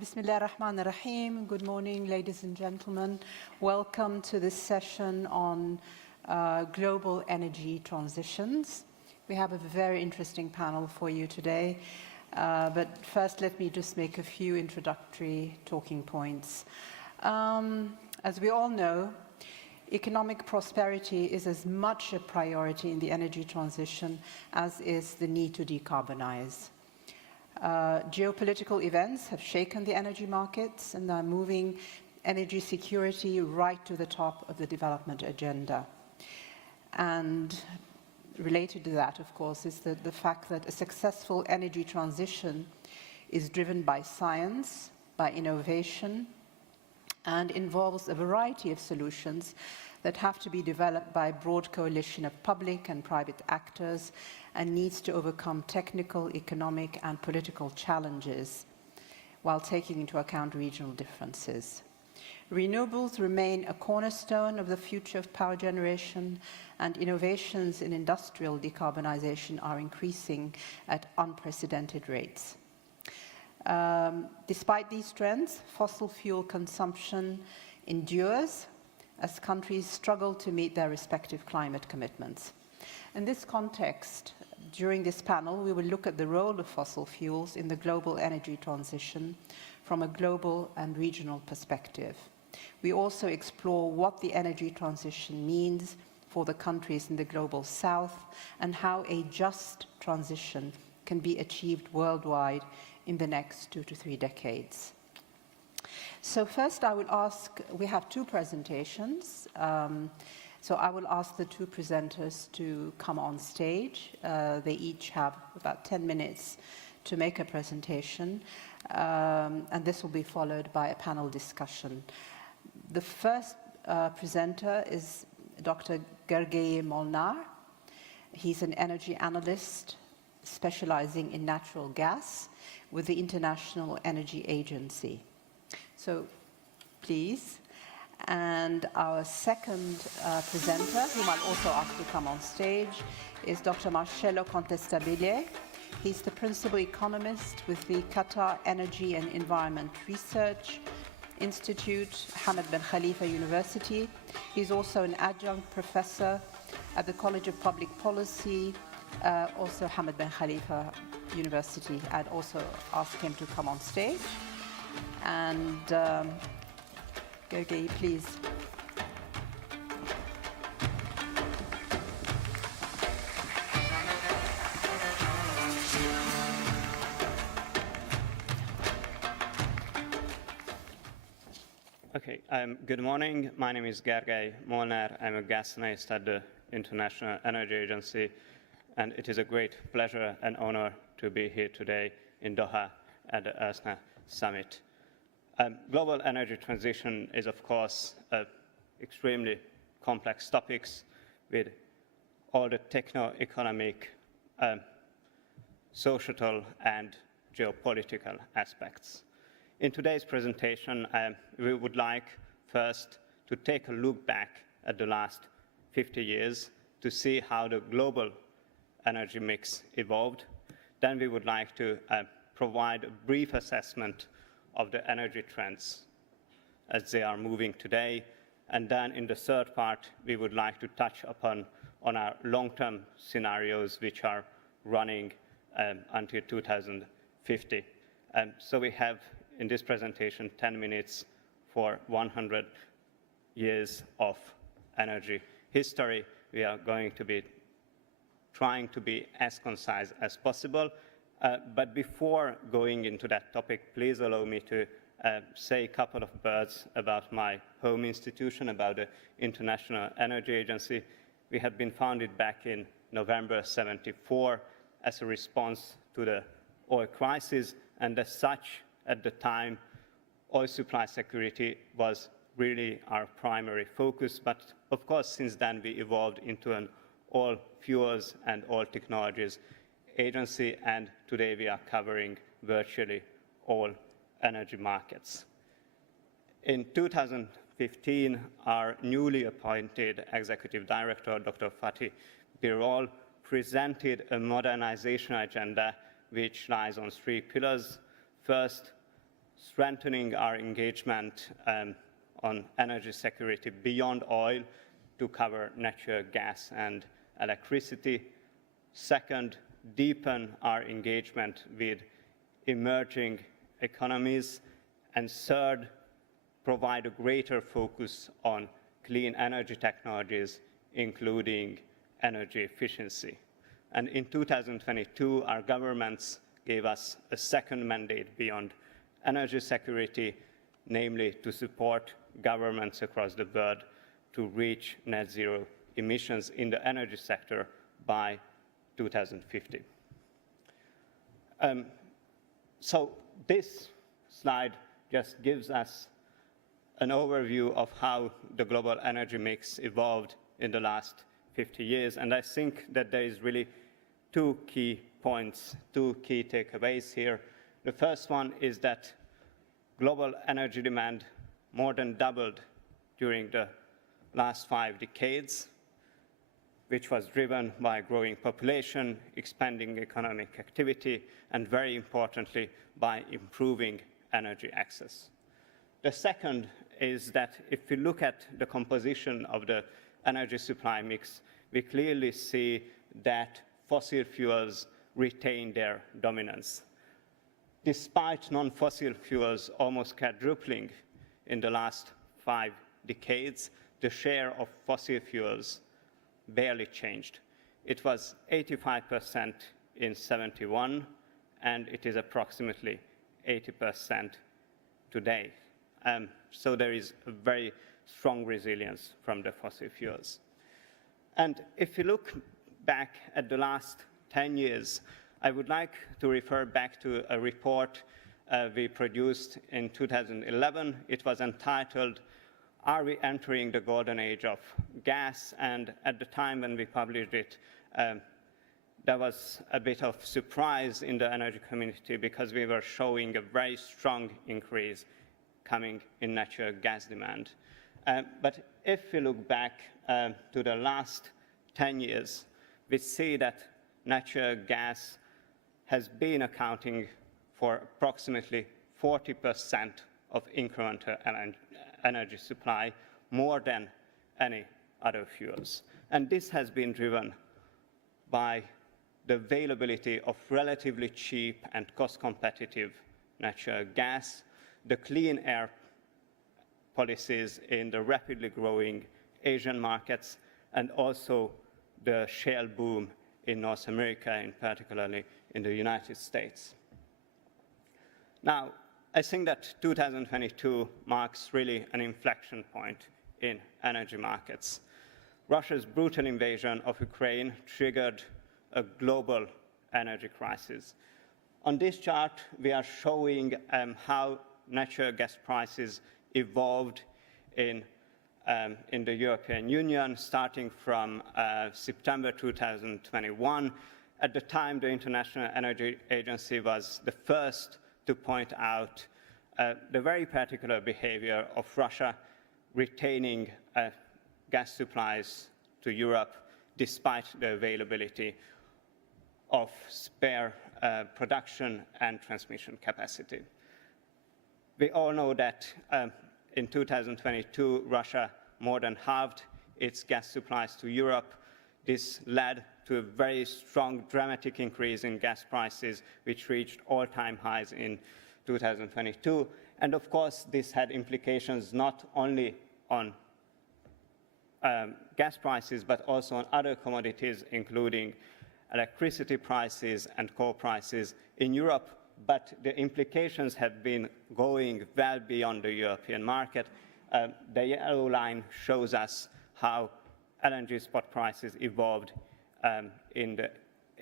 Bismillah ar-Rahman ar-Rahim. Good morning, ladies and gentlemen. Welcome to this session on global energy transitions. We have a very interesting panel for you today. But first, let me just make a few introductory talking points. As we all know, economic prosperity is as much a priority in the energy transition as is the need to decarbonize. Geopolitical events have shaken the energy markets and are moving energy security right to the top of the development agenda. And related to that, of course, is the fact that a successful energy transition is driven by science, by innovation, and involves a variety of solutions that have to be developed by a broad coalition of public and private actors and needs to overcome technical, economic, and political challenges while taking into account regional differences. Renewables remain a cornerstone of the future of power generation, and innovations in industrial decarbonization are increasing at unprecedented rates. Despite these trends, fossil fuel consumption endures as countries struggle to meet their respective climate commitments. In this context, during this panel, we will look at the role of fossil fuels in the global energy transition from a global and regional perspective. We also explore what the energy transition means for the countries in the global south and how a just transition can be achieved worldwide in the next 2 to 3 decades. So first I will ask, we have 2 presentations, so I will ask the 2 presenters to come on stage. They each have about 10 minutes to make a presentation, and this will be followed by a panel discussion. The first presenter is Dr. Gergely Molnar. He's an energy analyst specializing in natural gas with the International Energy Agency. So, please. And our second presenter, whom I'll also ask to come on stage, is Dr. Marcello Contestabile. He's the principal economist with the Qatar Energy and Environment Research Institute, Hamad bin Khalifa University. He's also an adjunct professor at the College of Public Policy, also Hamad bin Khalifa University. I'd also ask him to come on stage. And Gergely, please. Okay, good morning. My name is Gergely Molnar. I'm a gas analyst at the International Energy Agency, and it is a great pleasure and honor to be here today in Doha at the ERSNA Summit. Global energy transition is, of course, an extremely complex topic with all the techno-economic, societal, and geopolitical aspects. In today's presentation, we would like first to take a look back at the last 50 years to see how the global energy mix evolved. Then we would like to provide a brief assessment of the energy trends as they are moving today. And then in the third part, we would like to touch upon our long-term scenarios which are running until 2050. So we have in this presentation 10 minutes for 100 years of energy history. We are going to be trying to be as concise as possible. But before going into that topic, please allow me to say a couple of words about my home institution, about the International Energy Agency. We had been founded back in November '74 as a response to the oil crisis, and as such, at the time, oil supply security was really our primary focus. But of course, since then, we evolved into an all fuels and all technologies agency, and today we are covering virtually all energy markets. In 2015, our newly appointed executive director, Dr. Fatih Birol, presented a modernization agenda which lies on 3 pillars. First, strengthening our engagement on energy security beyond oil to cover natural gas and electricity. Second, deepen our engagement with emerging economies. And third, provide a greater focus on clean energy technologies, including energy efficiency. And in 2022, our governments gave us a second mandate beyond energy security, namely to support governments across the world to reach net zero emissions in the energy sector by 2050. So this slide just gives us an overview of how the global energy mix evolved in the last 50 years. And I think that there is really two key points, two key takeaways here. The first one is that global energy demand more than doubled during the last 5 decades, which was driven by growing population, expanding economic activity, and very importantly, by improving energy access. The second is that if we look at the composition of the energy supply mix, we clearly see that fossil fuels retain their dominance. Despite non-fossil fuels almost quadrupling in the last 5 decades, the share of fossil fuels barely changed. It was 85% in 71, and it is approximately 80% today. So there is a very strong resilience from the fossil fuels. And if you look back at the last 10 years, I would like to refer back to a report we produced in 2011. It was entitled, "Are We Entering the Golden Age of Gas?" And at the time when we published it, there was a bit of surprise in the energy community because we were showing a very strong increase coming in natural gas demand. But if we look back to the last 10 years, we see that natural gas has been accounting for approximately 40% of incremental energy supply, more than any other fuels. And this has been driven by the availability of relatively cheap and cost-competitive natural gas, the clean air policies in the rapidly growing Asian markets, and also the shale boom in North America, and particularly in the United States. Now, I think that 2022 marks really an inflection point in energy markets. Russia's brutal invasion of Ukraine triggered a global energy crisis. On this chart, we are showing how natural gas prices evolved in the European Union, starting from September 2021. At the time, the International Energy Agency was the first to point out the very particular behavior of Russia retaining gas supplies to Europe despite the availability of spare production and transmission capacity. We all know that in 2022, Russia more than halved its gas supplies to Europe. This led to a very strong, dramatic increase in gas prices, which reached all-time highs in 2022. And of course, this had implications not only on gas prices, but also on other commodities, including electricity prices and coal prices in Europe. But the implications have been going well beyond the European market. The yellow line shows us how LNG spot prices evolved in the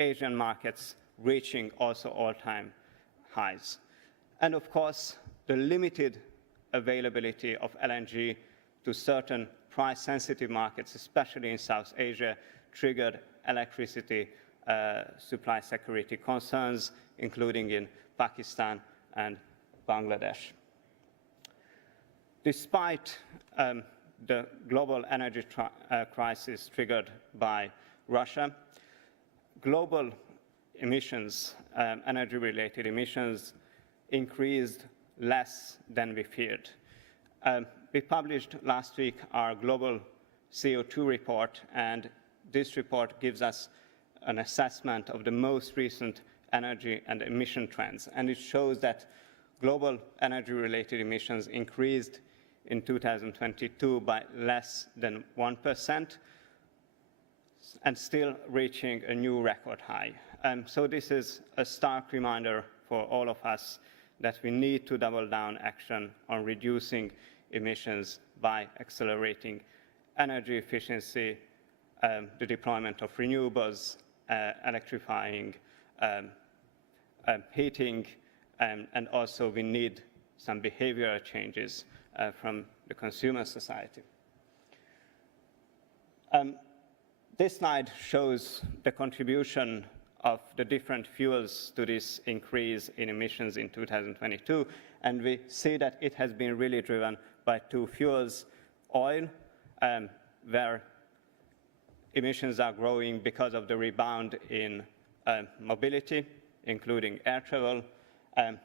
Asian markets, reaching also all-time highs. And of course, the limited availability of LNG to certain price-sensitive markets, especially in South Asia, triggered electricity supply security concerns, including in Pakistan and Bangladesh. Despite the global energy crisis triggered by Russia, global emissions, energy-related emissions, increased less than we feared. We published last week our global CO2 report, and this report gives us an assessment of the most recent energy and emission trends. And it shows that global energy-related emissions increased in 2022 by less than 1%, and still reaching a new record high. So this is a stark reminder for all of us that we need to double down action on reducing emissions by accelerating energy efficiency, the deployment of renewables, electrifying heating, and also we need some behavioral changes from the consumer society. This slide shows the contribution of the different fuels to this increase in emissions in 2022, and we see that it has been really driven by two fuels: oil, where emissions are growing because of the rebound in mobility, including air travel, and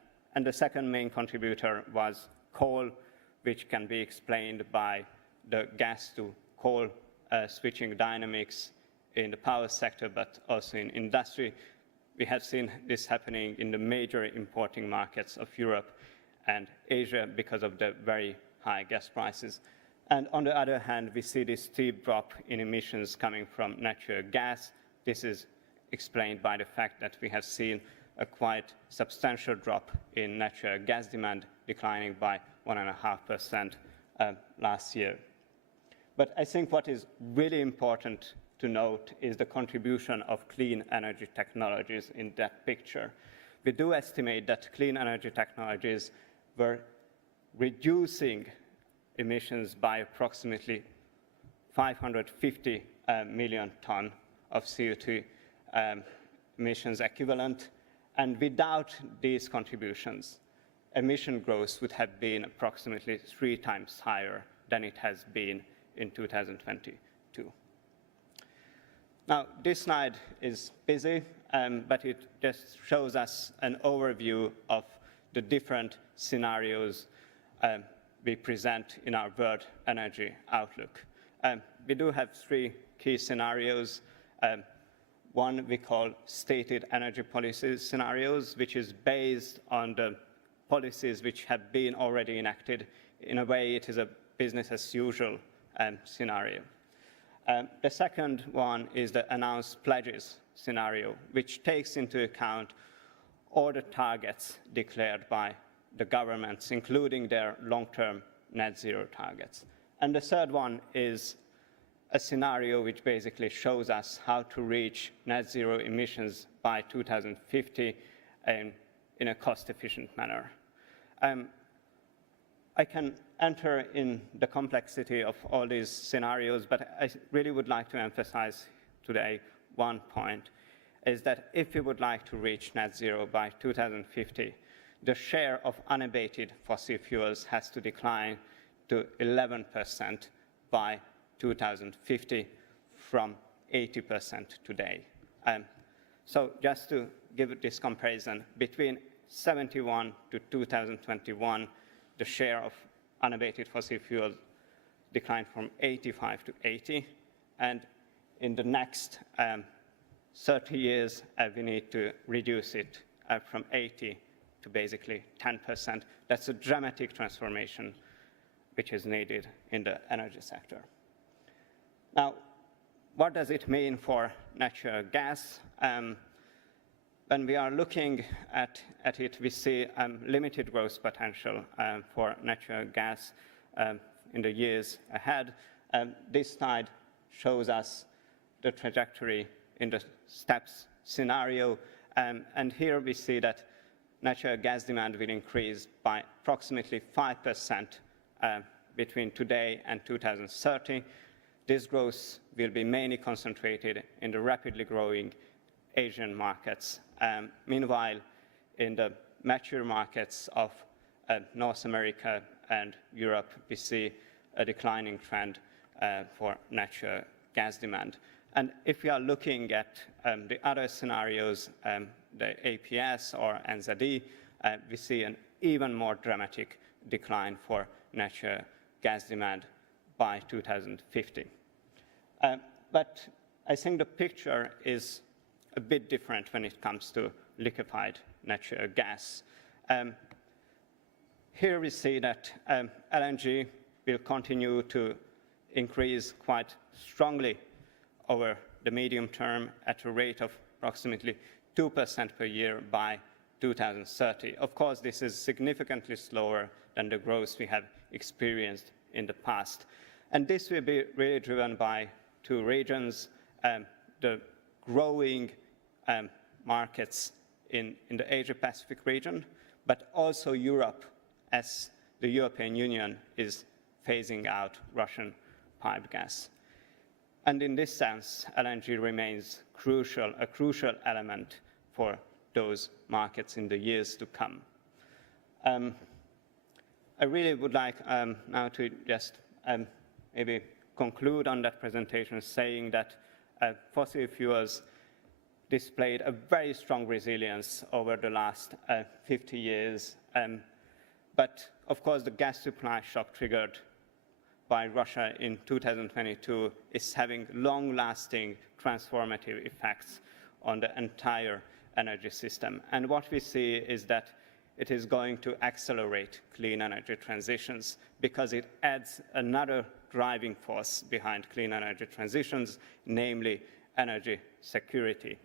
the second main contributor was coal, which can be explained by the gas to coal switching dynamics in the power sector, but also in industry. We have seen this happening in the major importing markets of Europe and Asia because of the very high gas prices. And on the other hand, we see this steep drop in emissions coming from natural gas. This is explained by the fact that we have seen a quite substantial drop in natural gas demand, declining by 1.5% last year. But I think what is really important to note is the contribution of clean energy technologies in that picture. We do estimate that clean energy technologies were reducing emissions by approximately 550 million tons of CO2 emissions equivalent. And without these contributions, emission growth would have been approximately 3 times higher than it has been in 2022. Now, this slide is busy, but it just shows us an overview of the different scenarios we present in our World Energy Outlook. We do have 3 key scenarios. One we call stated energy policy scenarios, which is based on the policies which have been already enacted. In a way, it is a business as usual scenario. The second one is the announced pledges scenario, which takes into account all the targets declared by the governments, including their long-term net zero targets. And the third one is a scenario which basically shows us how to reach net zero emissions by 2050 in a cost-efficient manner. I can enter in the complexity of all these scenarios, but I really would like to emphasize today one point, is that if we would like to reach net zero by 2050, the share of unabated fossil fuels has to decline to 11% by 2050 from 80% today. So just to give this comparison, between 71 to 2021, the share of unabated fossil fuels declined from 85 to 80, and in the next 30 years, we need to reduce it from 80 to basically 10%. That's a dramatic transformation which is needed in the energy sector. Now, what does it mean for natural gas? When we are looking at it, we see limited growth potential for natural gas in the years ahead. This slide shows us the trajectory in the STEPS scenario. And here we see that natural gas demand will increase by approximately 5% between today and 2030. This growth will be mainly concentrated in the rapidly growing Asian markets. Meanwhile, in the mature markets of North America and Europe, we see a declining trend for natural gas demand. And if we are looking at the other scenarios, the APS or NZE, we see an even more dramatic decline for natural gas demand by 2050. But I think the picture is a bit different when it comes to liquefied natural gas. Here we see that LNG will continue to increase quite strongly over the medium term at a rate of approximately 2% per year by 2030. Of course, this is significantly slower than the growth we have experienced in the past. And this will be really driven by two regions, the growing markets in the Asia-Pacific region, but also Europe, as the European Union is phasing out Russian pipe gas. And in this sense, LNG remains a crucial element for those markets in the years to come. I really would like now to just maybe conclude on that presentation saying that fossil fuels displayed a very strong resilience over the last 50 years. But of course, the gas supply shock triggered by Russia in 2022 is having long-lasting transformative effects on the entire energy system. And what we see is that it is going to accelerate clean energy transitions because it adds another driving force behind clean energy transitions, namely energy security.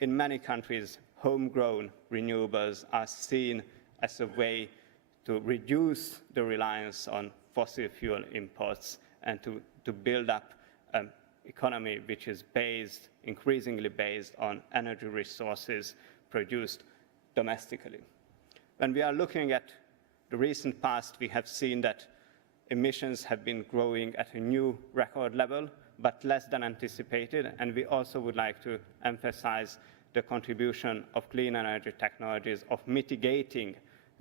In many countries, homegrown renewables are seen as a way to reduce the reliance on fossil fuel imports and to build up an economy which is increasingly based on energy resources produced domestically. When we are looking at the recent past, we have seen that emissions have been growing at a new record level, but less than anticipated. And we also would like to emphasize the contribution of clean energy technologies of mitigating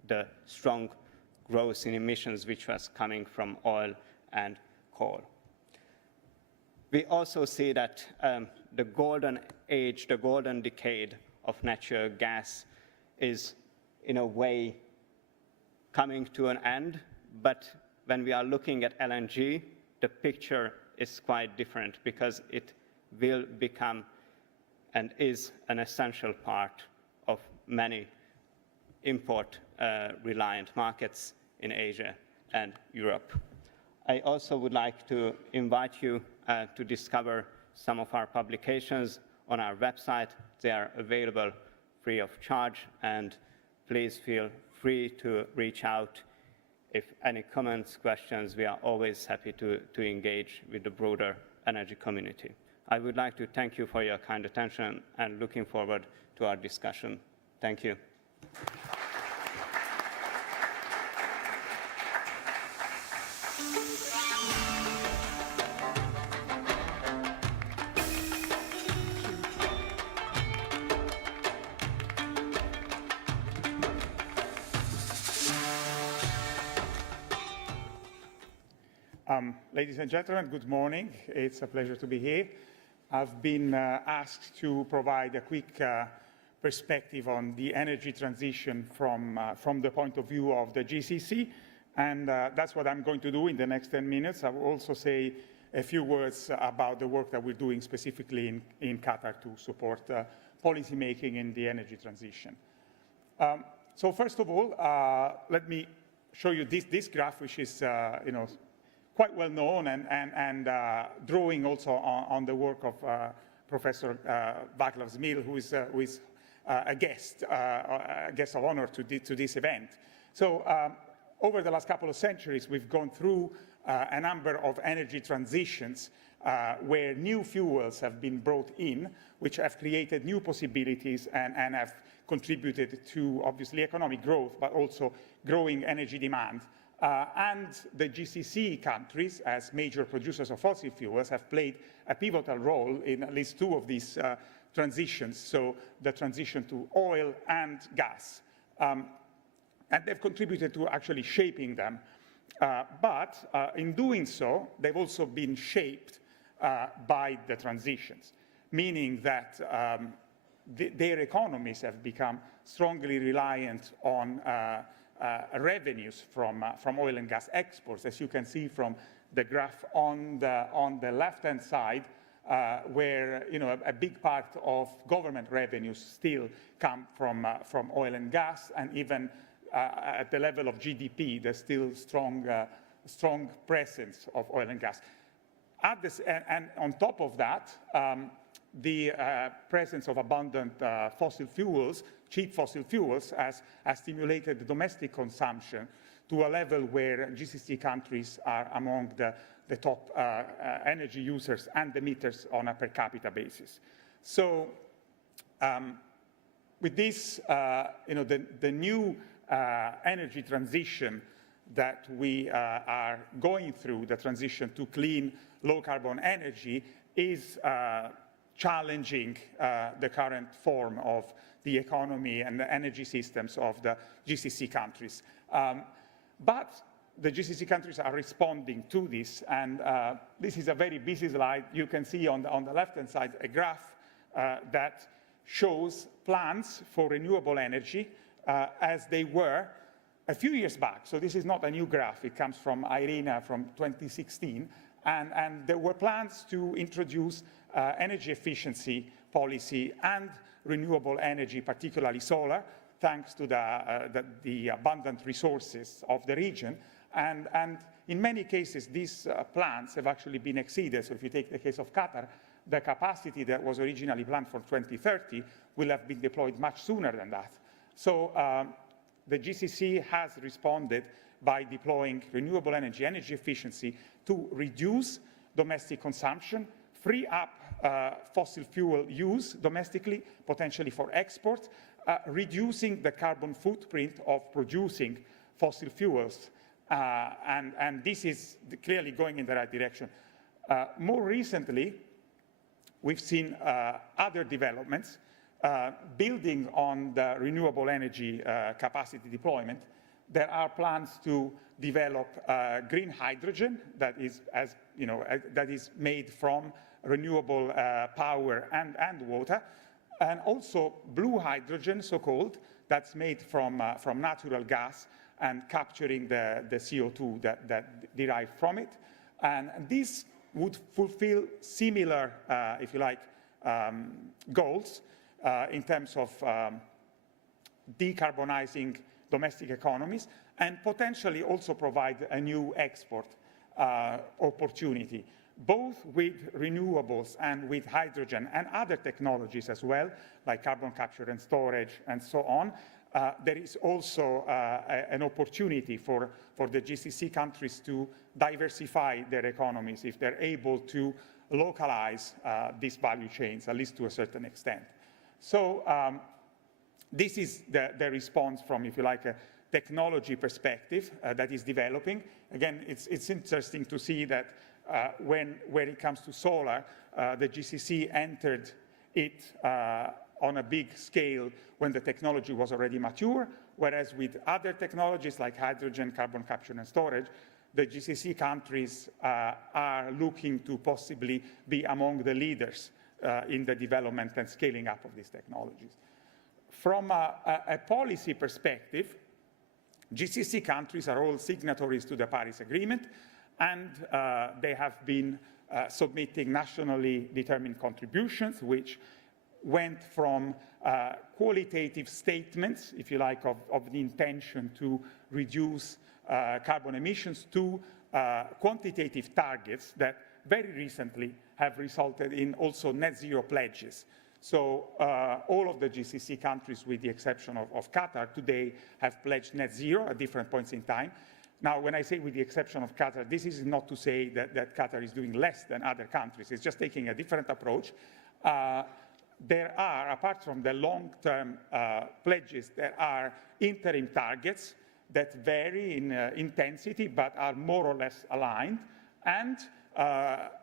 the strong growth in emissions which was coming from oil and coal. We also see that the golden age, the golden decade of natural gas is in a way coming to an end, but when we are looking at LNG, the picture is quite different because it will become and is an essential part of many import-reliant markets in Asia and Europe. I also would like to invite you to discover some of our publications on our website. They are available free of charge, and please feel free to reach out if any comments, questions. We are always happy to engage with the broader energy community. I would like to thank you for your kind attention and looking forward to our discussion. Thank you. Ladies and gentlemen, good morning. It's a pleasure to be here. I've been asked to provide a quick perspective on the energy transition from the point of view of the GCC, and that's what I'm going to do in the next 10 minutes. I will also say a few words about the work that we're doing specifically in Qatar to support policy making in the energy transition. So first of all, let me show you this graph, which is quite well known and drawing also on the work of Professor Václav Smil, who is a guest of honor to this event. So over the last couple of centuries, we've gone through a number of energy transitions where new fuels have been brought in, which have created new possibilities and have contributed to, obviously, economic growth, but also growing energy demand. And the GCC countries, as major producers of fossil fuels, have played a pivotal role in at least two of these transitions, so the transition to oil and gas. And they've contributed to actually shaping them. But in doing so, they've also been shaped by the transitions, meaning that their economies have become strongly reliant on revenues from oil and gas exports, as you can see from the graph on the left-hand side, where a big part of government revenues still come from oil and gas, and even at the level of GDP, there's still strong presence of oil and gas. And on top of that, the presence of abundant fossil fuels, cheap fossil fuels, has stimulated the domestic consumption to a level where GCC countries are among the top energy users and emitters on a per capita basis. So with this, the new energy transition that we are going through, the transition to clean, low-carbon energy, is challenging the current form of the economy and the energy systems of the GCC countries. But the GCC countries are responding to this, and this is a very busy slide. You can see on the left-hand side a graph that shows plans for renewable energy as they were a few years back. So this is not a new graph. It comes from IRENA from 2016. And there were plans to introduce energy efficiency policy and renewable energy, particularly solar, thanks to the abundant resources of the region. And in many cases, these plans have actually been exceeded. So if you take the case of Qatar, the capacity that was originally planned for 2030 will have been deployed much sooner than that. So the GCC has responded by deploying renewable energy efficiency to reduce domestic consumption, free up fossil fuel use domestically, potentially for export, reducing the carbon footprint of producing fossil fuels. And this is clearly going in the right direction. More recently, we've seen other developments building on the renewable energy capacity deployment. There are plans to develop green hydrogen that is made from renewable power and water, and also blue hydrogen, so-called, that's made from natural gas and capturing the CO2 that derived from it. And this would fulfill similar, if you like, goals in terms of decarbonizing domestic economies, and potentially also provide a new export opportunity, both with renewables and with hydrogen and other technologies as well, like carbon capture and storage and so on. There is also an opportunity for the GCC countries to diversify their economies if they're able to localize these value chains, at least to a certain extent. So this is the response from, if you like, a technology perspective that is developing. Again, it's interesting to see that when it comes to solar, the GCC entered it on a big scale when the technology was already mature, whereas with other technologies like hydrogen, carbon capture and storage, the GCC countries are looking to possibly be among the leaders in the development and scaling up of these technologies. From a policy perspective, GCC countries are all signatories to the Paris Agreement, and they have been submitting nationally determined contributions, which went from qualitative statements, if you like, of the intention to reduce carbon emissions to quantitative targets that very recently have resulted in also net zero pledges. So all of the GCC countries, with the exception of Qatar, today have pledged net zero at different points in time. Now, when I say with the exception of Qatar, this is not to say that Qatar is doing less than other countries. It's just taking a different approach. There are, apart from the long-term pledges, there are interim targets that vary in intensity but are more or less aligned. And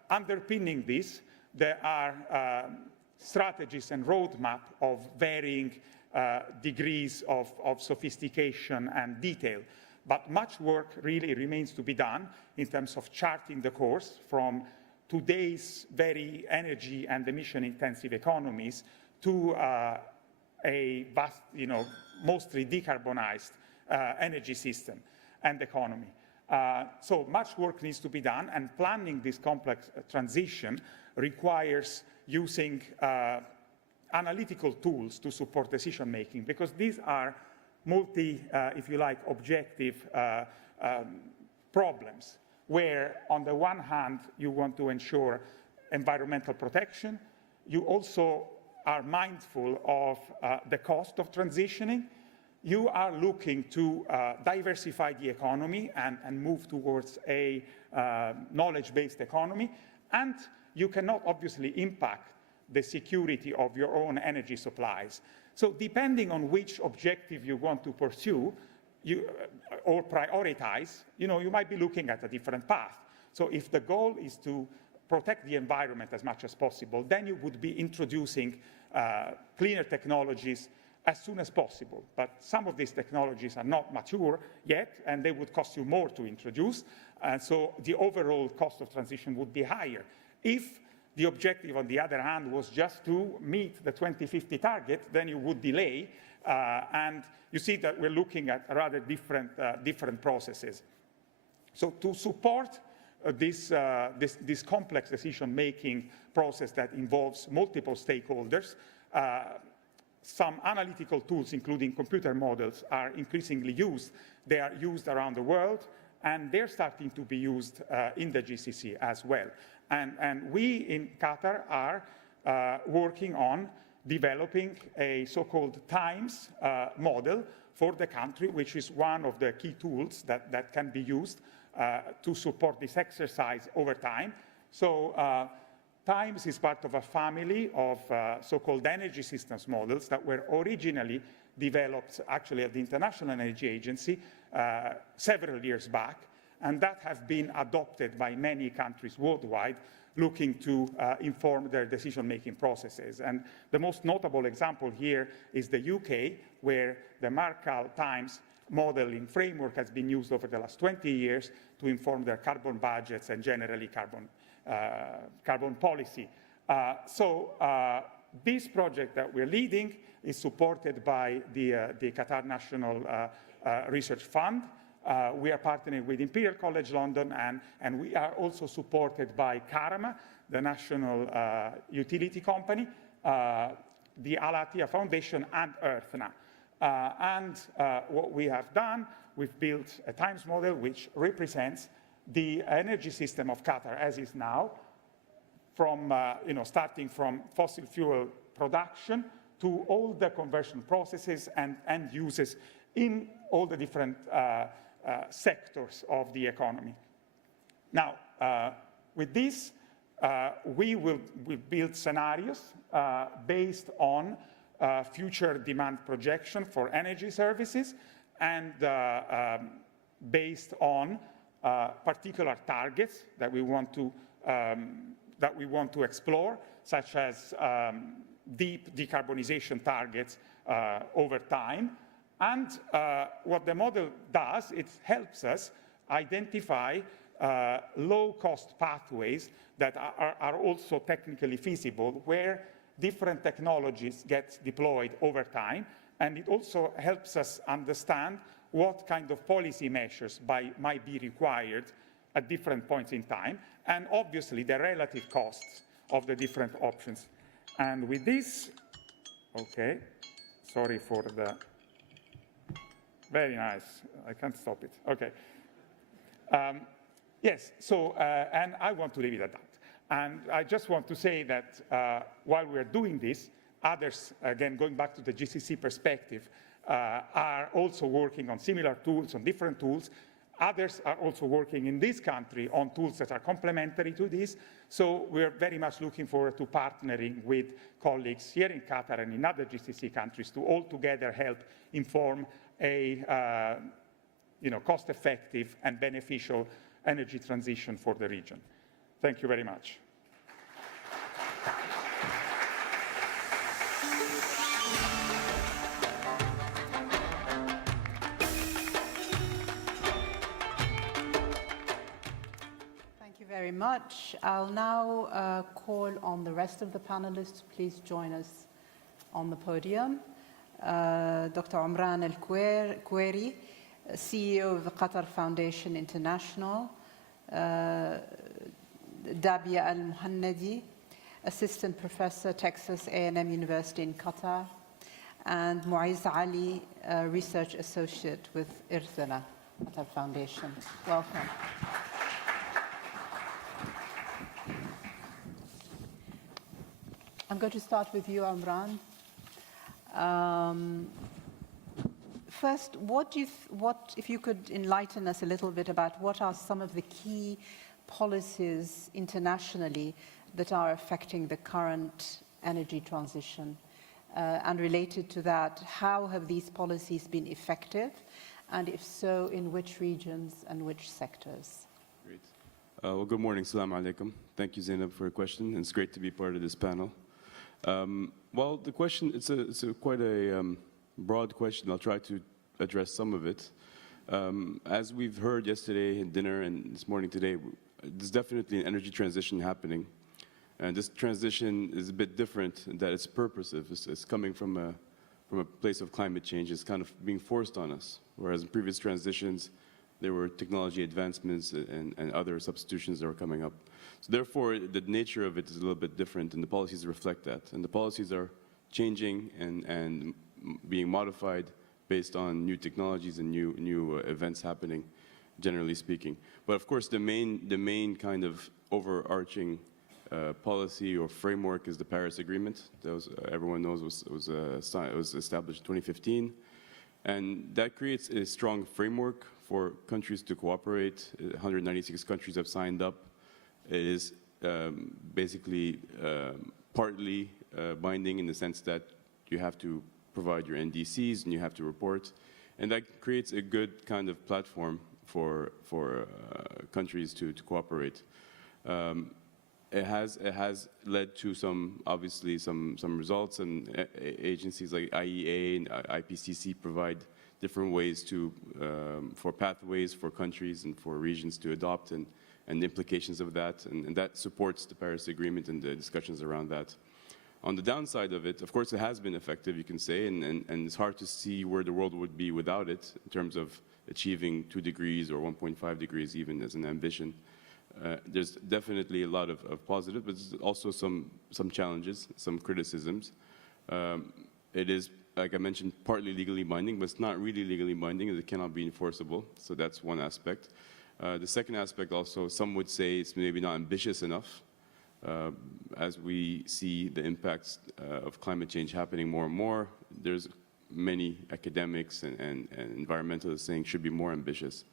underpinning this, there are strategies and roadmap of varying degrees of sophistication and detail. But much work really remains to be done in terms of charting the course from today's very energy and emission-intensive economies to a vast, mostly decarbonized energy system and economy. So much work needs to be done, and planning this complex transition requires using analytical tools to support decision-making, because these are if you like, objective problems, where on the one hand, you want to ensure environmental protection. You also are mindful of the cost of transitioning. You are looking to diversify the economy and move towards a knowledge-based economy. And you cannot obviously impact the security of your own energy supplies. So depending on which objective you want to pursue or prioritize, you might be looking at a different path. So if the goal is to protect the environment as much as possible, then you would be introducing cleaner technologies as soon as possible. But some of these technologies are not mature yet, and they would cost you more to introduce. And so the overall cost of transition would be higher. If the objective, on the other hand, was just to meet the 2050 target, then you would delay. And you see that we're looking at rather different processes. So to support this complex decision-making process that involves multiple stakeholders, some analytical tools, including computer models, are increasingly used. They are used around the world, and they're starting to be used in the GCC as well. And we in Qatar are working on developing a so-called times model for the country, which is one of the key tools that can be used to support this exercise over time. So times is part of a family of so-called energy systems models that were originally developed actually at the International Energy Agency several years back, and that have been adopted by many countries worldwide looking to inform their decision-making processes. And the most notable example here is the UK, where the Markall Times modeling framework has been used over the last 20 years to inform their carbon budgets and generally carbon policy. This project that we're leading is supported by the Qatar National Research Fund. We are partnering with Imperial College London, and we are also supported by Karama, the national utility company, the Al Attiyah Foundation, and Earthna. What we have done, we've built a times model which represents the energy system of Qatar as is now, from starting from fossil fuel production to all the conversion processes and uses in all the different sectors of the economy. Now, with this, we build scenarios based on future demand projection for energy services and based on particular targets that we want to explore, such as deep decarbonization targets over time. And what the model does, it helps us identify low-cost pathways that are also technically feasible, where different technologies get deployed over time. And it also helps us understand what kind of policy measures might be required at different points in time, and obviously the relative costs of the different options. And with this, okay, sorry for the, very nice, I can't stop it, okay. Yes, so, and I want to leave it at that. And I just want to say that while we're doing this, others, again, going back to the GCC perspective, are also working on similar tools, on different tools. Others are also working in this country on tools that are complementary to this. So we're very much looking forward to partnering with colleagues here in Qatar and in other GCC countries to all together help inform a cost-effective and beneficial energy transition for the region. Thank you very much. Thank you very much. I'll now call on the rest of the panelists. Please join us on the podium. Dr. Omran El-Kuwairi CEO of the Qatar Foundation International, Dabia Al-Muhannadi, Assistant Professor, Texas A&M University in Qatar, and Muiz Ali, Research Associate with Irthana, Qatar Foundation. Welcome. I'm going to start with you, Amran. First, if you could enlighten us a little bit about what are some of the key policies internationally that are affecting the current energy transition? And related to that, how have these policies been effective? And if so, in which regions and which sectors? Great. Well, good morning. Assalamu alaikum. Thank you, Zainab, for your question. And it's great to be part of this panel. Well, the question, it's quite a broad question. I'll try to address some of it. As we've heard yesterday at dinner and this morning today, there's definitely an energy transition happening. And this transition is a bit different in that it's purposive. It's coming from a place of climate change. It's kind of being forced on us. Whereas in previous transitions, there were technology advancements and other substitutions that were coming up. So therefore, the nature of it is a little bit different, and the policies reflect that. And the policies are changing and being modified based on new technologies and new events happening, generally speaking. But of course, the main kind of overarching policy or framework is the Paris Agreement. That was, everyone knows was established in 2015. And that creates a strong framework for countries to cooperate. 196 countries have signed up. It is basically partly binding in the sense that you have to provide your NDCs and you have to report. And that creates a good kind of platform for countries to cooperate. It has led to obviously some results, and agencies like IEA and IPCC provide different ways for pathways for countries and for regions to adopt and the implications of that, and that supports the Paris Agreement and the discussions around that. On the downside of it, of course, it has been effective, you can say, and it's hard to see where the world would be without it in terms of achieving 2 degrees or 1.5 degrees even as an ambition. There's definitely a lot of positive, but there's also some challenges, some criticisms. It is, like I mentioned, partly legally binding, but it's not really legally binding, as it cannot be enforceable. So that's one aspect. The second aspect also, some would say it's maybe not ambitious enough. As we see the impacts of climate change happening more and more, there's many academics and environmentalists saying should be more ambitious.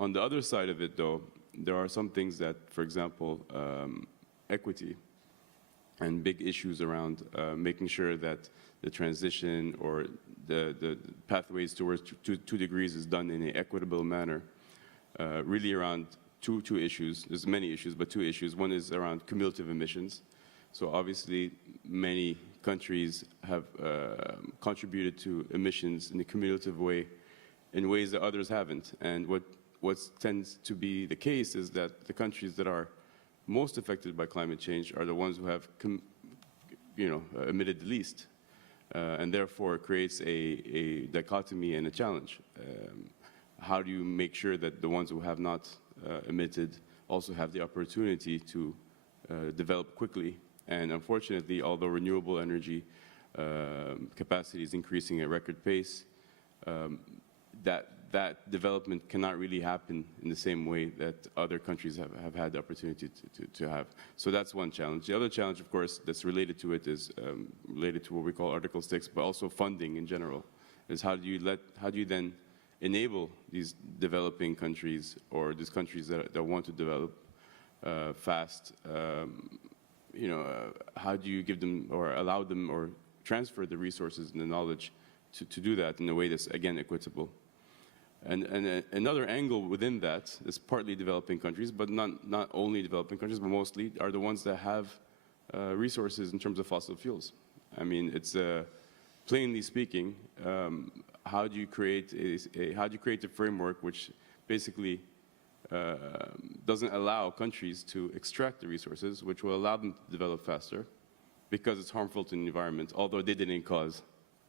On the other side of it, though, there are some things that, for example, equity and big issues around making sure that the transition or the pathways towards 2 degrees is done in an equitable manner, really around two issues. There's many issues, but 2 issues. One is around cumulative emissions. So obviously, many countries have contributed to emissions in a cumulative way in ways that others haven't. And what tends to be the case is that the countries that are most affected by climate change are the ones who have emitted the least, and therefore creates a dichotomy and a challenge. How do you make sure that the ones who have not emitted also have the opportunity to develop quickly? And unfortunately, although renewable energy capacity is increasing at record pace, that development cannot really happen in the same way that other countries have had the opportunity to have. So that's one challenge. The other challenge, of course, that's related to it is related to what we call Article 6, but also funding in general, is how do you then enable these developing countries or these countries that want to develop fast, how do you give them or allow them or transfer the resources and the knowledge to do that in a way that's, again, equitable? And another angle within that is partly developing countries, but not only developing countries, but mostly are the ones that have resources in terms of fossil fuels. I mean, it's plainly speaking, how do you create a framework which basically doesn't allow countries to extract the resources, which will allow them to develop faster, because it's harmful to the environment, although they didn't cause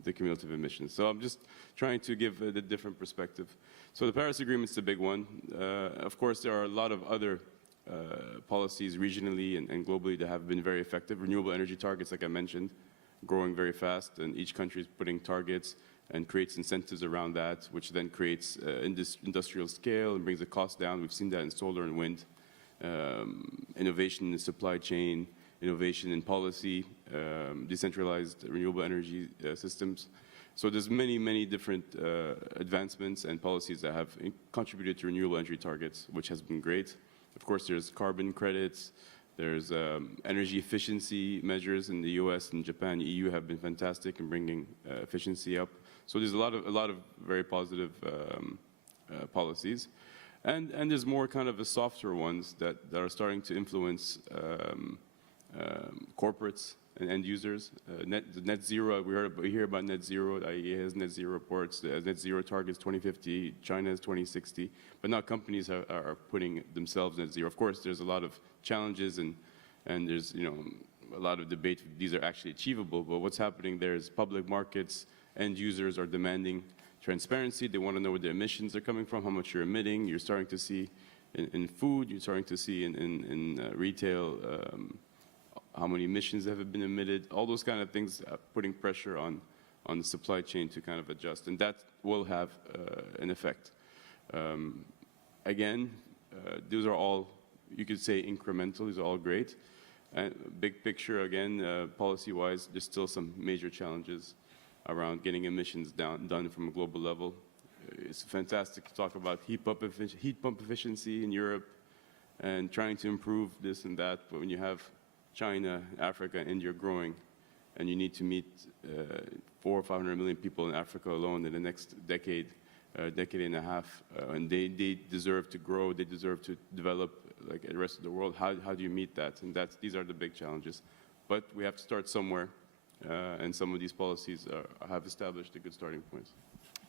the cumulative emissions. So I'm just trying to give the different perspective. So the Paris Agreement's the big one. Of course, there are a lot of other policies regionally and globally that have been very effective. Renewable energy targets, like I mentioned, growing very fast, and each country is putting targets and creates incentives around that, which then creates industrial scale and brings the cost down. We've seen that in solar and wind. Innovation in the supply chain, innovation in policy, decentralized renewable energy systems. So there's many, many different advancements and policies that have contributed to renewable energy targets, which has been great. Of course, there's carbon credits. There's energy efficiency measures in the US and Japan, EU have been fantastic in bringing efficiency up. So there's a lot of very positive policies. And there's more kind of the softer ones that are starting to influence corporates and end users. Net zero, we hear about net zero. The IEA has net zero reports. The net zero targets 2050. China has 2060. But now companies are putting themselves net zero. Of course, there's a lot of challenges and there's a lot of debate if these are actually achievable. But what's happening there is public markets, end users are demanding transparency. They want to know where the emissions are coming from, how much you're emitting. You're starting to see in food, you're starting to see in retail how many emissions have been emitted. All those kind of things putting pressure on the supply chain to kind of adjust. And that will have an effect. Again, those are all, you could say, incremental. These are all great. Big picture, again, policy-wise, there's still some major challenges around getting emissions done from a global level. It's fantastic to talk about heat pump efficiency in Europe and trying to improve this and that, but when you have China, Africa, and India growing, and you need to meet 400 or 500 million people in Africa alone in the next decade and a half, and they deserve to grow, they deserve to develop like the rest of the world. How do you meet that? And these are the big challenges. But we have to start somewhere. And some of these policies have established a good starting point.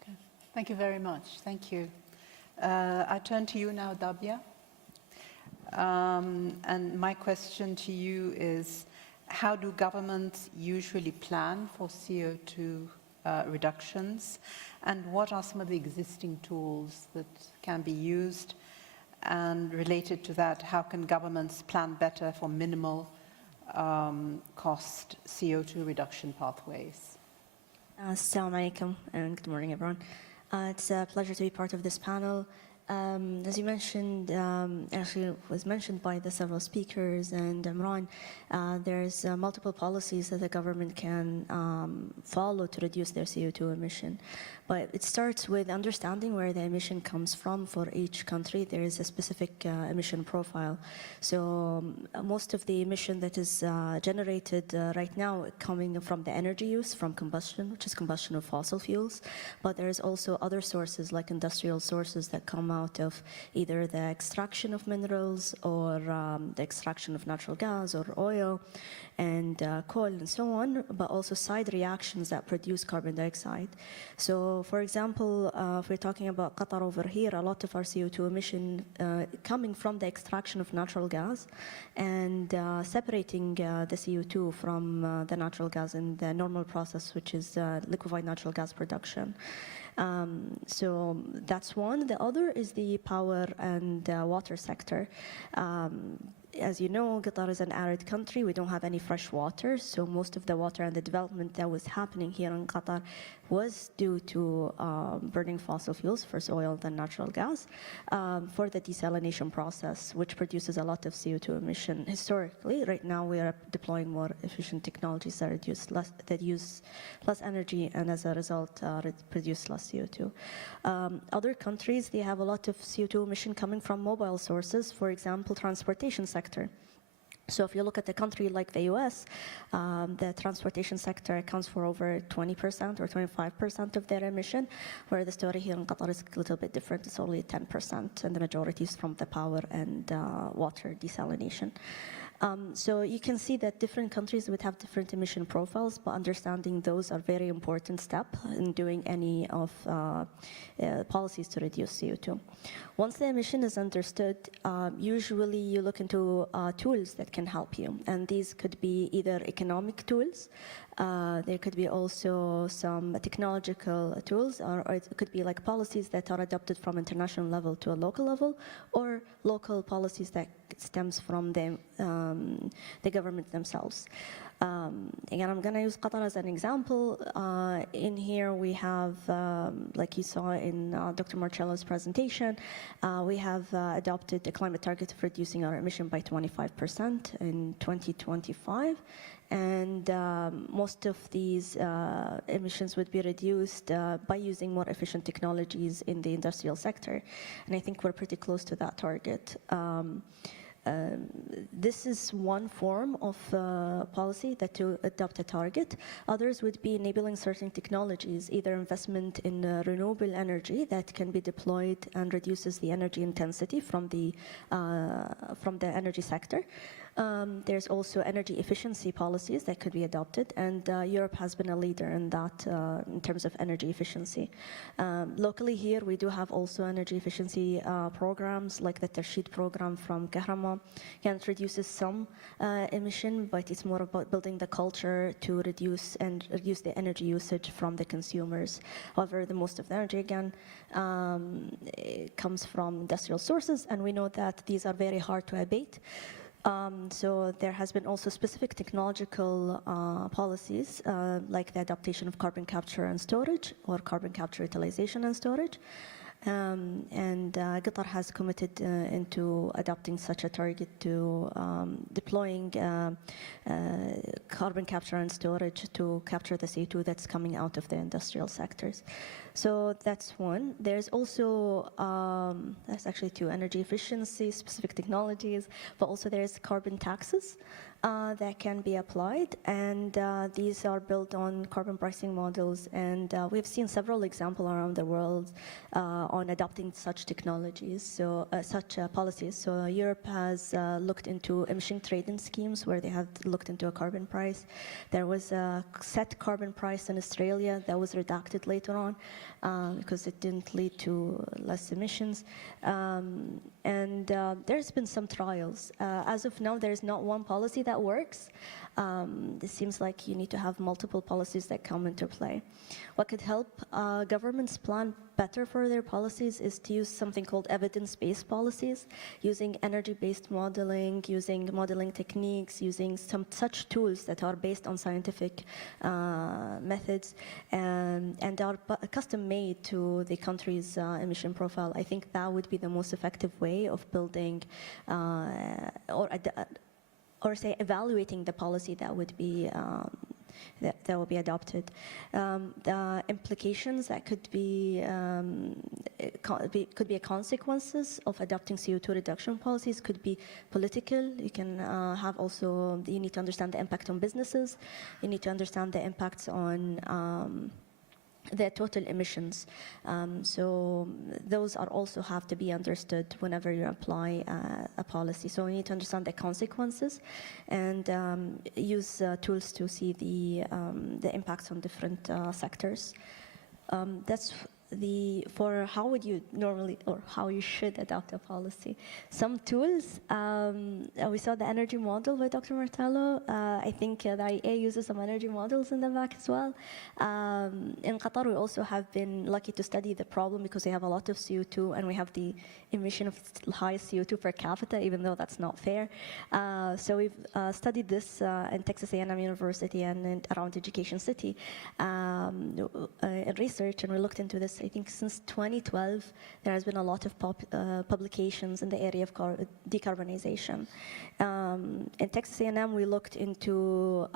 Okay. Thank you very much. Thank you. I turn to you now, Dabia. And my question to you is, how do governments usually plan for CO2 reductions? And what are some of the existing tools that can be used? And related to that, how can governments plan better for minimal cost CO2 reduction pathways? Assalamu alaikum and good morning, everyone. It's a pleasure to be part of this panel. As you mentioned, actually was mentioned by the several speakers and Imran, there's multiple policies that the government can follow to reduce their CO2 emission. But it starts with understanding where the emission comes from for each country. There is a specific emission profile. So most of the emission that is generated right now coming from the energy use, from combustion, which is combustion of fossil fuels. But there is also other sources like industrial sources that come out of either the extraction of minerals or the extraction of natural gas or oil and coal and so on, but also side reactions that produce carbon dioxide. So, for example, if we're talking about Qatar over here, a lot of our CO2 emission coming from the extraction of natural gas and separating the CO2 from the natural gas in the normal process, which is liquefied natural gas production. So that's one. The other is the power and water sector. As you know, Qatar is an arid country. We don't have any fresh water, so most of the water and the development that was happening here in Qatar was due to burning fossil fuels, first oil, then natural gas, for the desalination process, which produces a lot of CO2 emission. Historically, right now we are deploying more efficient technologies that use less energy and as a result produce less CO2. Other countries, they have a lot of CO2 emission coming from mobile sources, for example, transportation sector. So if you look at a country like the US, the transportation sector accounts for over 20% or 25% of their emission, where the story here in Qatar is a little bit different. It's only 10%, and the majority is from the power and water desalination. So you can see that different countries would have different emission profiles, but understanding those are very important step in doing any of policies to reduce CO2. Once the emission is understood, usually you look into tools that can help you, and these could be either economic tools, There could be also some technological tools, or it could be like policies that are adopted from international level to a local level, or local policies that stems from the government themselves. Again, I'm going to use Qatar as an example. In here we have, like you saw in Dr. Marcello's presentation, we have adopted a climate target of reducing our emission by 25% in 2025. And most of these emissions would be reduced by using more efficient technologies in the industrial sector. And I think we're pretty close to that target. This is one form of policy that to adopt a target. Others would be enabling certain technologies, either investment in renewable energy that can be deployed and reduces the energy intensity from the energy sector. There's also energy efficiency policies that could be adopted, and Europe has been a leader in that in terms of energy efficiency. Locally here, we do have also energy efficiency programs like the Tarshid program from Kahrama. It reduces some emission, but it's more about building the culture to reduce the energy usage from the consumers. However, the most of the energy, again, comes from industrial sources, and we know that these are very hard to abate. So there has been also specific technological policies like the adaptation of carbon capture and storage, or carbon capture utilization and storage. And Qatar has committed into adopting such a target to deploying carbon capture and storage to capture the CO2 that's coming out of the industrial sectors. So that's one. There's also, there's actually two, energy efficiency, specific technologies, but also there's carbon taxes that can be applied, and these are built on carbon pricing models, and we've seen several examples around the world on adopting such technologies, so such policies. So Europe has looked into emission trading schemes where they have looked into a carbon price. There was a set carbon price in Australia that was redacted later on because it didn't lead to less emissions. And there's been some trials. As of now, there's not one policy that works. It seems like you need to have multiple policies that come into play. What could help governments plan better for their policies is to use something called evidence-based policies, using energy-based modeling, using modeling techniques, using some such tools that are based on scientific methods and are custom-made to the country's emission profile. I think that would be the most effective way of building or say evaluating the policy that would be that will be adopted. The implications that could be a consequences of adopting CO2 reduction policies could be political. You can have also, you need to understand the impact on businesses. You need to understand the impacts on the total emissions. So those are also have to be understood whenever you apply a policy. So we need to understand the consequences and use tools to see the impacts on different sectors. That's for how would you normally, or how you should adopt a policy. Some tools, we saw the energy model by Dr. Martello. I think the IEA uses some energy models in the back as well. In Qatar, we also have been lucky to study the problem because we have a lot of CO2 and we have the emission of highest CO2 per capita, even though that's not fair. So we've studied this in Texas A&M University and around Education City in research, and we looked into this. I think since 2012, there has been a lot of publications in the area of decarbonization. In Texas A&M, we looked into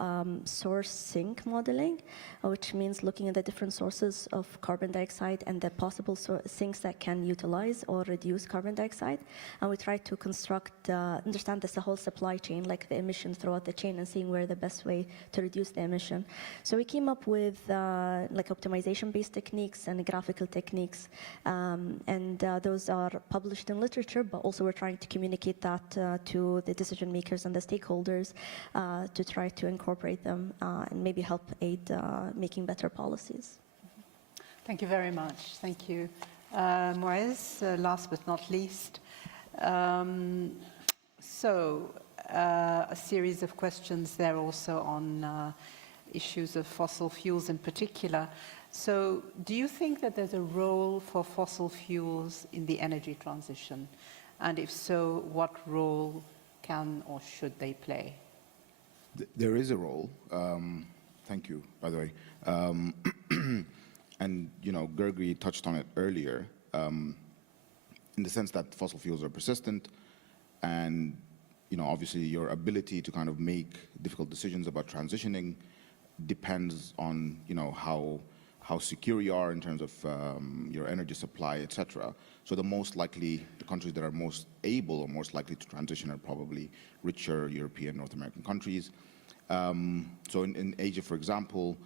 source sink modeling, which means looking at the different sources of carbon dioxide and the possible sinks that can utilize or reduce carbon dioxide. And we tried to construct, understand the whole supply chain, like the emissions throughout the chain, and seeing where the best way to reduce the emission. So we came up with like optimization-based techniques and graphical techniques, and those are published in literature, but also we're trying to communicate that to the decision makers and the stakeholders to try to incorporate them and maybe help aid making better policies. Thank you very much. Thank you. Muaz, last but not least. So a series of questions there also on issues of fossil fuels in particular. So do you think that there's a role for fossil fuels in the energy transition? And if so, what role can or should they play? There is a role. Thank you, by the way. And, Gergely touched on it earlier, in the sense that fossil fuels are persistent, and, obviously your ability to kind of make difficult decisions about transitioning depends on, how secure you are in terms of your energy supply, etc. So the countries that are most able or most likely to transition are probably richer European, North American countries. So in Asia, for example,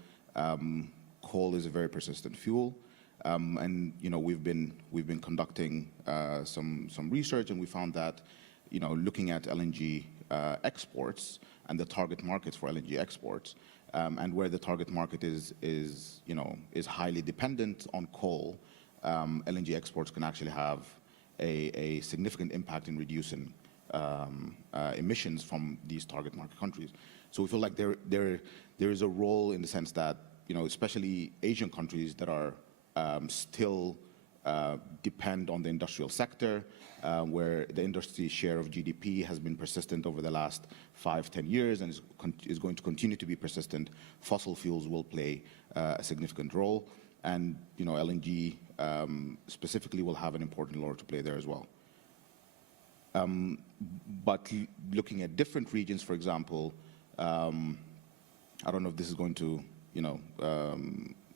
coal is a very persistent fuel, and we've been conducting some research, and we found that looking at LNG exports and the target markets for LNG exports, and where the target market is highly dependent on coal, LNG exports can actually have a significant impact in reducing emissions from these target market countries. So we feel like there is a role in the sense that especially Asian countries that are still depend on the industrial sector, where the industry share of GDP has been persistent over the last 5-10 years and is going to continue to be persistent. Fossil fuels will play a significant role, and LNG specifically will have an important role to play there as well. But looking at different regions, for example, I don't know if this is going to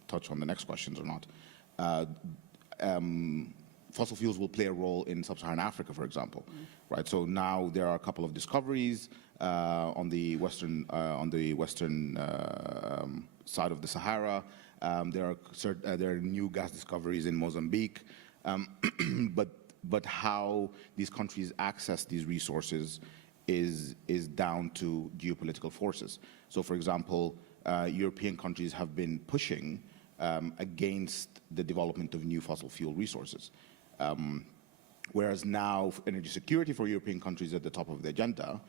touch on the next questions or not. Fossil fuels will play a role in sub-Saharan Africa, for example, right? So now there are a couple of discoveries on the western side of the Sahara. There are new gas discoveries in Mozambique, but how these countries access these resources is down to geopolitical forces. So, for example, European countries have been pushing against the development of new fossil fuel resources. Whereas now energy security for European countries is at the top of the agenda.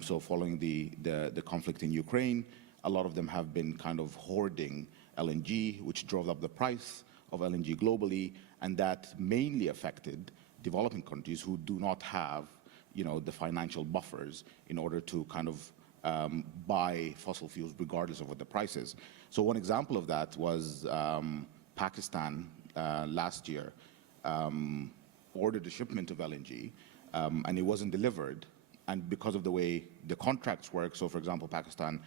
So following the conflict in Ukraine, a lot of them have been kind of hoarding LNG, which drove up the price of LNG globally, and that mainly affected developing countries who do not have the financial buffers in order to kind of buy fossil fuels regardless of what the price is. So one example of that was Pakistan last year ordered a shipment of LNG, and it wasn't delivered. And because of the way the contracts work, so for example, Pakistan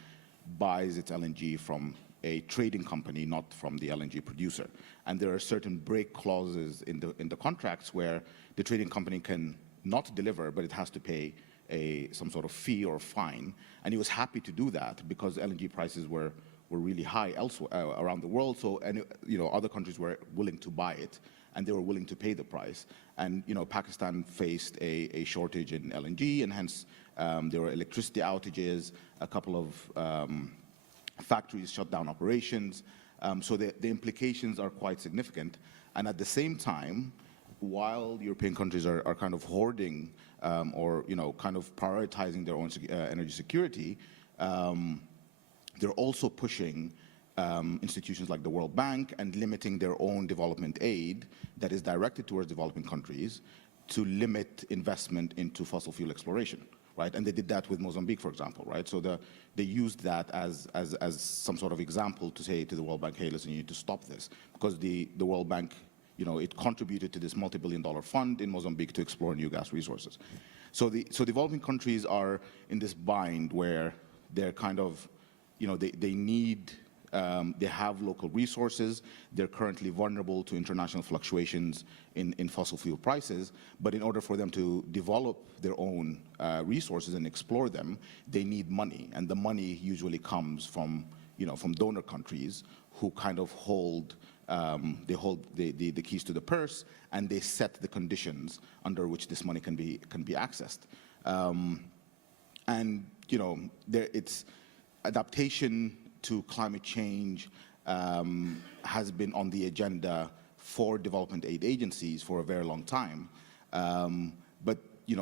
buys its LNG from a trading company, not from the LNG producer. And there are certain break clauses in the contracts where the trading company can not deliver, but it has to pay some sort of fee or fine. And he was happy to do that because LNG prices were really high elsewhere around the world. So other countries were willing to buy it, and they were willing to pay the price. And Pakistan faced a shortage in LNG, and hence there were electricity outages. A couple of factories shut down operations. So the implications are quite significant. And at the same time, while European countries are kind of hoarding or kind of prioritizing their own energy security, they're also pushing institutions like the World Bank and limiting their own development aid that is directed towards developing countries to limit investment into fossil fuel exploration, right? And they did that with Mozambique, for example, right? So they used that as some sort of example to say to the World Bank, hey, listen, you need to stop this, because the World Bank, it contributed to this multi-billion-dollar fund in Mozambique to explore new gas resources. So developing countries are in this bind where they're kind of, they need. They have local resources. They're currently vulnerable to international fluctuations in fossil fuel prices. But in order for them to develop their own resources and explore them, they need money. And the money usually comes from donor countries who kind of hold the keys to the purse, and they set the conditions under which this money can be accessed. It's adaptation to climate change has been on the agenda for development aid agencies for a very long time. But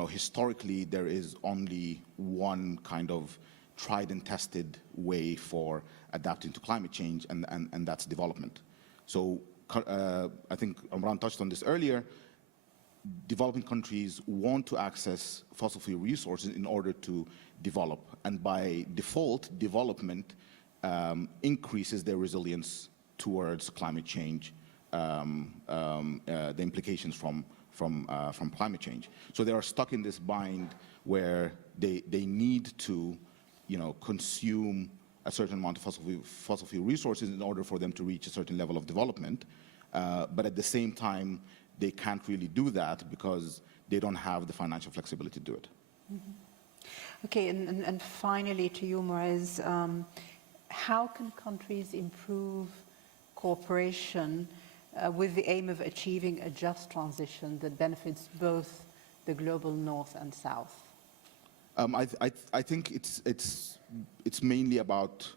historically, there is only one kind of tried and tested way for adapting to climate change, and that's development. So I think Imran touched on this earlier. Developing countries want to access fossil fuel resources in order to develop, and by default, development increases their resilience towards climate change, the implications from climate change. So they are stuck in this bind where they need to, consume a certain amount of fossil fuel resources in order for them to reach a certain level of development, but at the same time, they can't really do that because they don't have the financial flexibility to do it. Mm-hmm. Okay, and finally to you, Moraz, how can countries improve cooperation with the aim of achieving a just transition that benefits both the global north and south? I think it's mainly about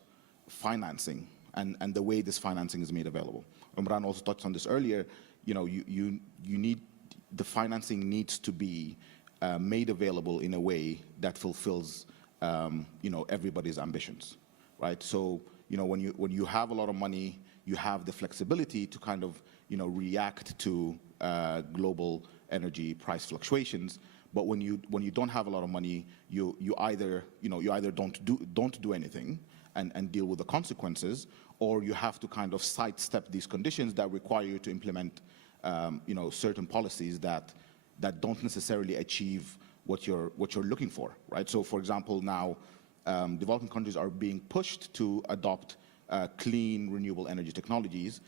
financing and the way this financing is made available. Imran also touched on this earlier. The financing needs to be made available in a way that fulfills everybody's ambitions, right? So when you have a lot of money, you have the flexibility to kind of react to global energy price fluctuations. But when you don't have a lot of money, you either don't do anything and deal with the consequences, or you have to kind of sidestep these conditions that require you to implement certain policies that don't necessarily achieve what you're looking for, right? So, for example, now developing countries are being pushed to adopt clean, renewable energy technologies,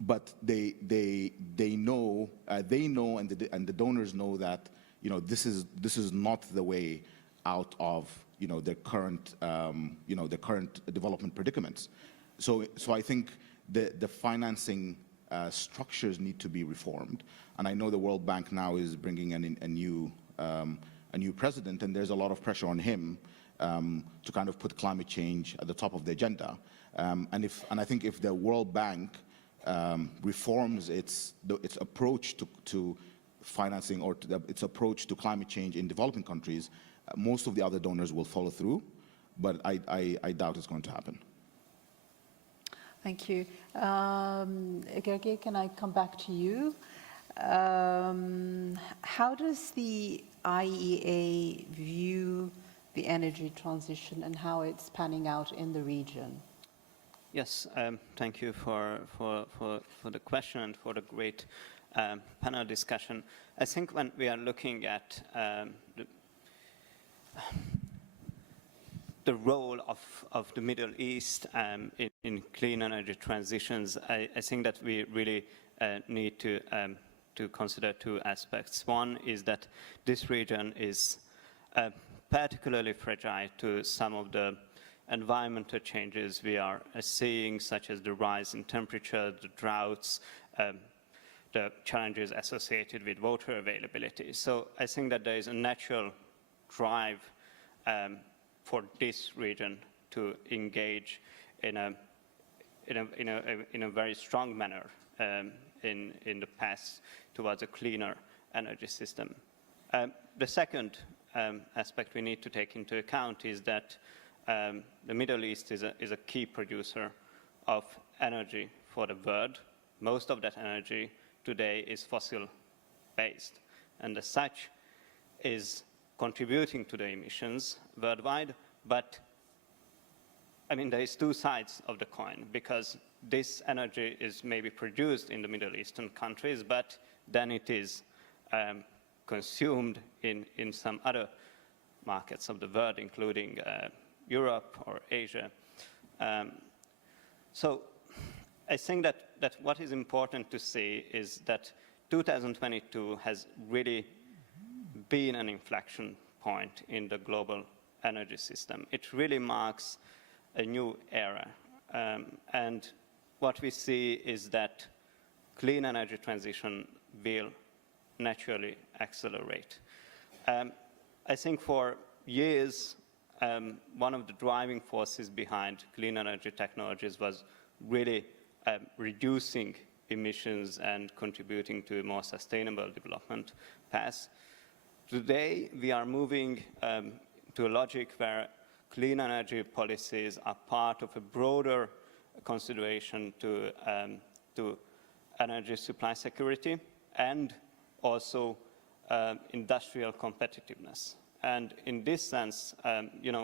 but they know, and the donors know that this is not the way out of their current development predicaments. So I think the financing structures need to be reformed, and I know the World Bank now is bringing in a new president, and there's a lot of pressure on him to kind of put climate change at the top of the agenda. And I think if the World Bank reforms its approach to financing or its approach to climate change in developing countries, most of the other donors will follow through, but I doubt it's going to happen. Thank you. Gergely, can I come back to you? How does the IEA view the energy transition and how it's panning out in the region? Yes, thank you for the question and for the great panel discussion. I think when we are looking at the role of the Middle East in clean energy transitions, I think that we really need to consider two aspects. One is that this region is particularly fragile to some of the environmental changes we are seeing, such as the rise in temperature, the droughts, the challenges associated with water availability. So I think that there is a natural drive for this region to engage in a very strong manner in the path towards a cleaner energy system. The second aspect we need to take into account is that the Middle East is a key producer of energy for the world. Most of that energy today is fossil-based, and as such is contributing to the emissions worldwide. But I mean, there is two sides of the coin, because this energy is maybe produced in the Middle Eastern countries, but then it is consumed in some other markets of the world, including Europe or Asia. So I think that what is important to see is that 2022 has really been an inflection point in the global energy system. It really marks a new era. And what we see is that clean energy transition will naturally accelerate. I think for years, one of the driving forces behind clean energy technologies was really reducing emissions and contributing to a more sustainable development path. Today, we are moving to a logic where clean energy policies are part of a broader consideration to energy supply security and also industrial competitiveness. And in this sense,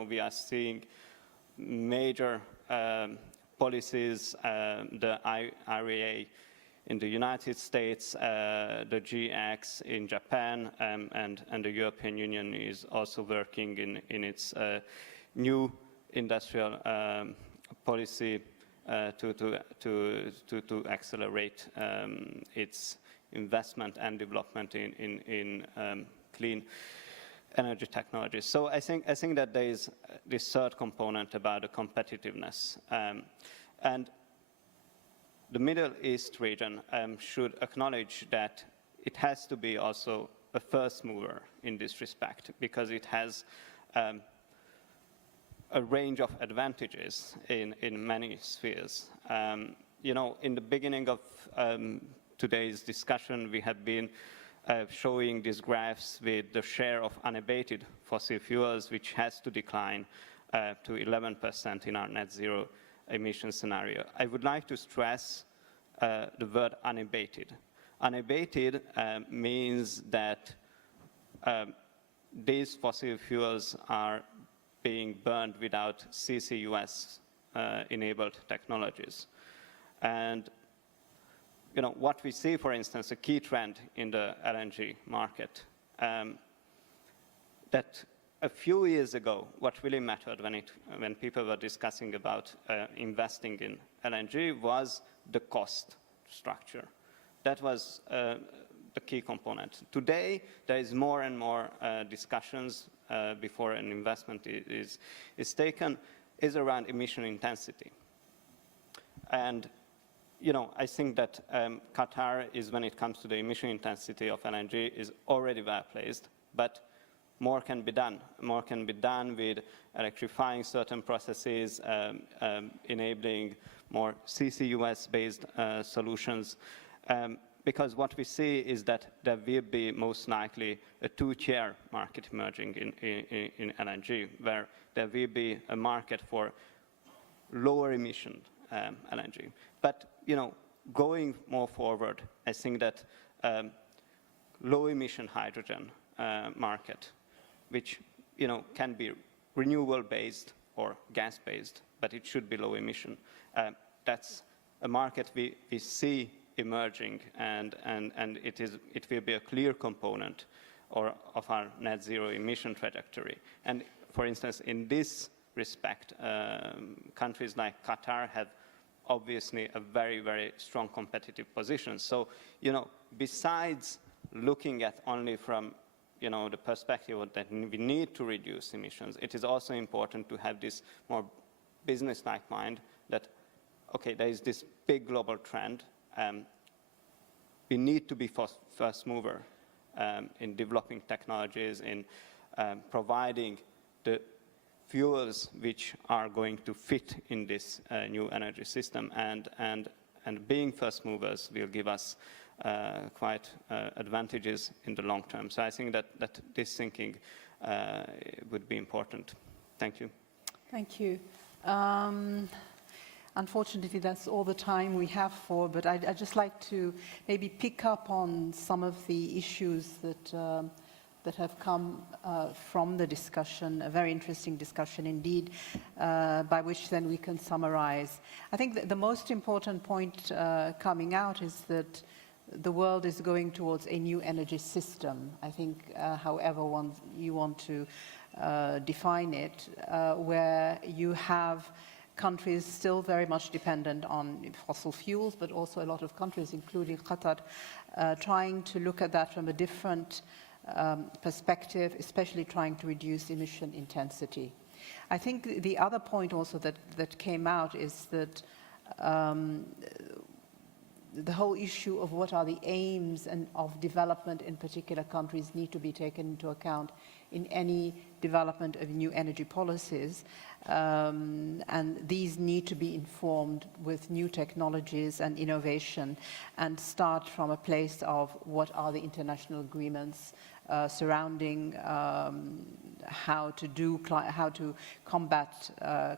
we are seeing major policies, the IRA in the United States, the GX in Japan, and the European Union is also working in its new industrial policy to accelerate its investment and development in clean energy technologies. So I think that there is this third component about the competitiveness. And the Middle East region should acknowledge that it has to be also a first mover in this respect, because it has a range of advantages in many spheres. In the beginning of today's discussion, we have been showing these graphs with the share of unabated fossil fuels, which has to decline to 11% in our net zero emission scenario. I would like to stress the word unabated. Unabated means that these fossil fuels are being burned without CCUS enabled technologies. And what we see, for instance, a key trend in the LNG market, that a few years ago, what really mattered when people were discussing about investing in LNG was the cost structure. That was the key component. Today, there is more and more discussions before an investment is taken, is around emission intensity. And I think that Qatar is, when it comes to the emission intensity of LNG, is already well placed, but more can be done. More can be done with electrifying certain processes, enabling more CCUS-based solutions, because what we see is that there will be most likely a two-tier market emerging in LNG, where there will be a market for lower emission LNG. But going more forward, I think that low emission hydrogen market, which can be renewable based or gas based, but it should be low emission. That's a market we see emerging, and it will be a clear component of our net zero emission trajectory. And for instance, in this respect, countries like Qatar have obviously a very, very strong competitive position. So, besides looking at only from, the perspective that we need to reduce emissions, it is also important to have this more business-like mind that, okay, there is this big global trend. We need to be first mover in developing technologies, in providing the fuels which are going to fit in this new energy system, and being first movers will give us quite advantages in the long term. So I think that this thinking would be important. Thank you. Thank you. Unfortunately, that's all the time we have for, but I'd just like to maybe pick up on some of the issues that have come from the discussion, a very interesting discussion indeed, by which then we can summarize. I think that the most important point coming out is that the world is going towards a new energy system. I think however you want to define it, where you have countries still very much dependent on fossil fuels, but also a lot of countries, including Qatar, trying to look at that from a different perspective, especially trying to reduce emission intensity. I think the other point also that came out is that the whole issue of what are the aims and of development in particular countries need to be taken into account in any development of new energy policies. And these need to be informed with new technologies and innovation, and start from a place of what are the international agreements surrounding how to combat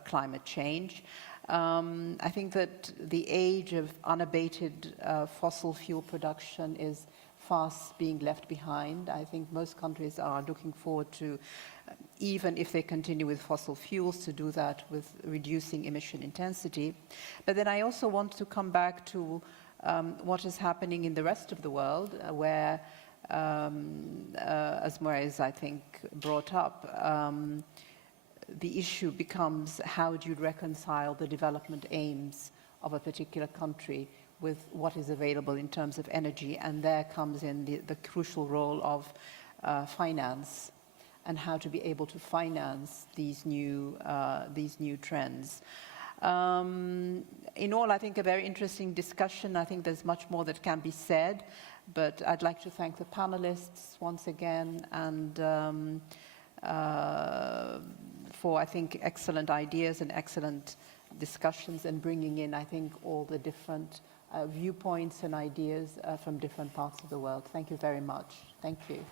climate change. I think that the age of unabated fossil fuel production is fast being left behind. I think most countries are looking forward to, even if they continue with fossil fuels, to do that with reducing emission intensity. But then I also want to come back to what is happening in the rest of the world, where, as Moraes, I think, brought up, the issue becomes how do you reconcile the development aims of a particular country with what is available in terms of energy, and there comes in the crucial role of finance, and how to be able to finance these new trends. In all, I think a very interesting discussion. I think there's much more that can be said, but I'd like to thank the panelists once again, and for, I think, excellent ideas and excellent discussions, and bringing in, I think, all the different viewpoints and ideas from different parts of the world. Thank you very much. Thank you.